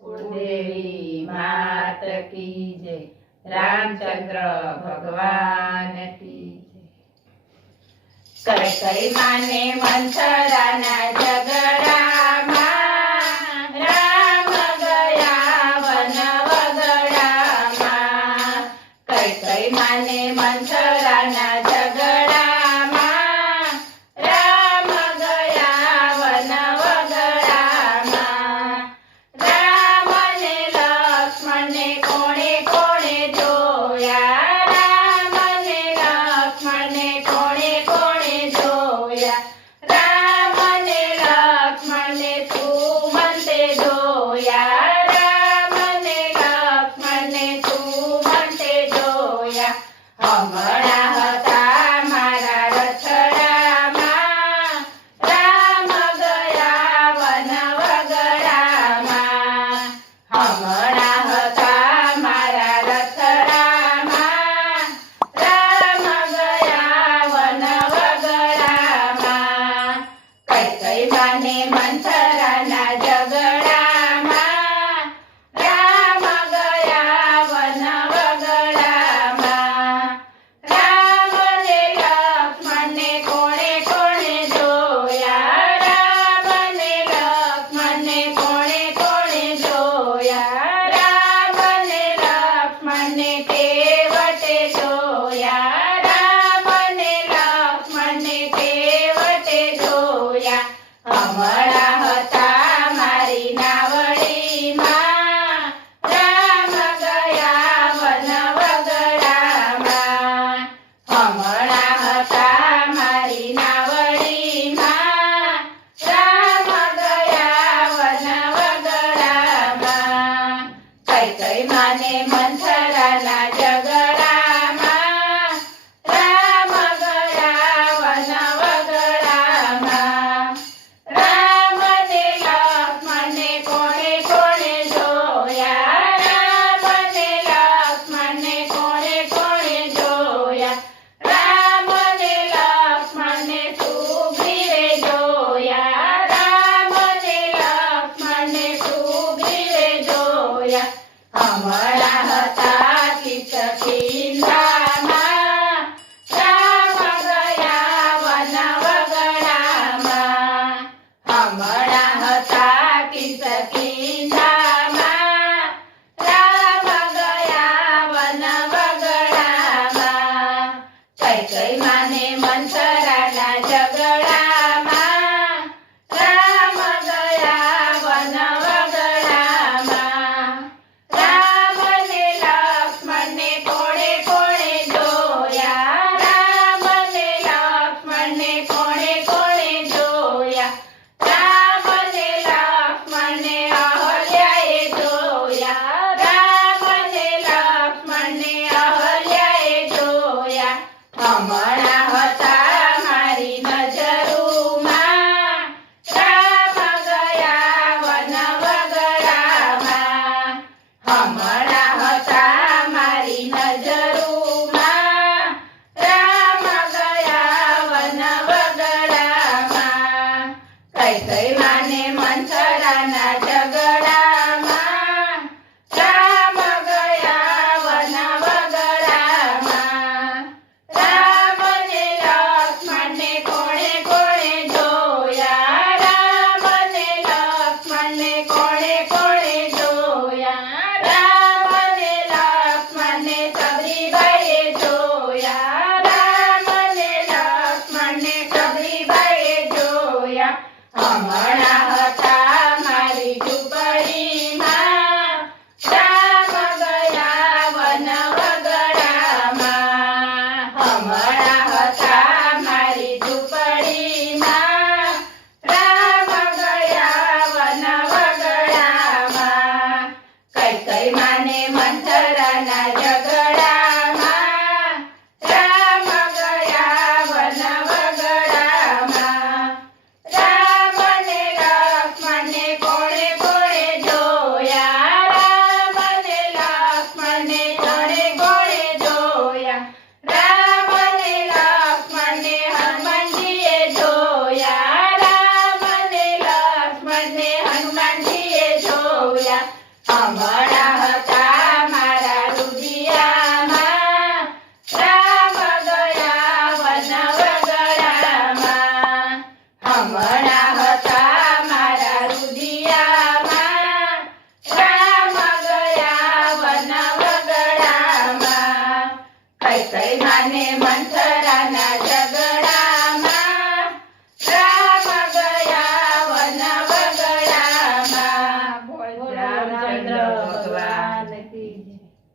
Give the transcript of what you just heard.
कुलदेवी मात की जय, रामचंद्र भगवान की जय। कैकई माने मंथराना झगड़ामां राम गया वन वगड़ामां। कैकई माने मंथराना झगड़ामां राम गया वन वगड़ामां। राम ने लक्ष्मण ने कोणे कोणे जोया, राम ने लक्ष्मण ने कोणे कोणे जोया। राम ने लक्ष्मण ने सुमंते जोया, राम ने लक्ष्मण ने सुमंते जोया। हमणा हता मारा रथडामां राम गया वन वगड़ामां। हमणा हता मारा रथडामां राम गया वन वगड़ामां। कैकई माने मंथराना झगड़ामां राम गया वन वगड़ामां। राम ने लक्ष्मण ने कोणे कोणे जोया, राम ने लक्ष्मण ने कोणे कोणे जोया। राम ने लक्ष्मण ने केवटे जोया, राम ने लक्ष्मण ने केवटे जोया। हमणा हता मारी नावड़ीमां राम गया वन वगड़ामां। हमणा हता मारी नावड़ीमां राम गया वन वगड़ामां। कैकई माने मंथराना झगड़ामां राम गया वन वगड़ामां। राम ने लक्ष्मण ने कोणे कोणे जोया, राम ने लक्ष्मण ने कोणे कोणे जोया। राम ने लक्ष्मण ने सुग्रीवे जोया, राम ने लक्ष्मण ने सुग्रीवे जोया। हमणा हता किष्किंधामां राम गया वन वगड़ामां। हमणा हता किष्किंधामां राम गया वन वगड़ामां। कैकई माने मंथराना झगड़ामां राम गया वन वगड़ामां। राम ने लक्ष्मण ने कोणे कोणे जोया, राम ने लक्ष्मण ने कोणे कोणे जोया। राम ने लक्ष्मण ने अहल्याए जोया, राम ने लक्ष्मण ने अहल्याए जोया। हमणा हता मारी नजरूमां राम गया वन वगड़ामां। हमणा हता मारी नजरूमां राम गया वन वगड़ामां। कैकई माने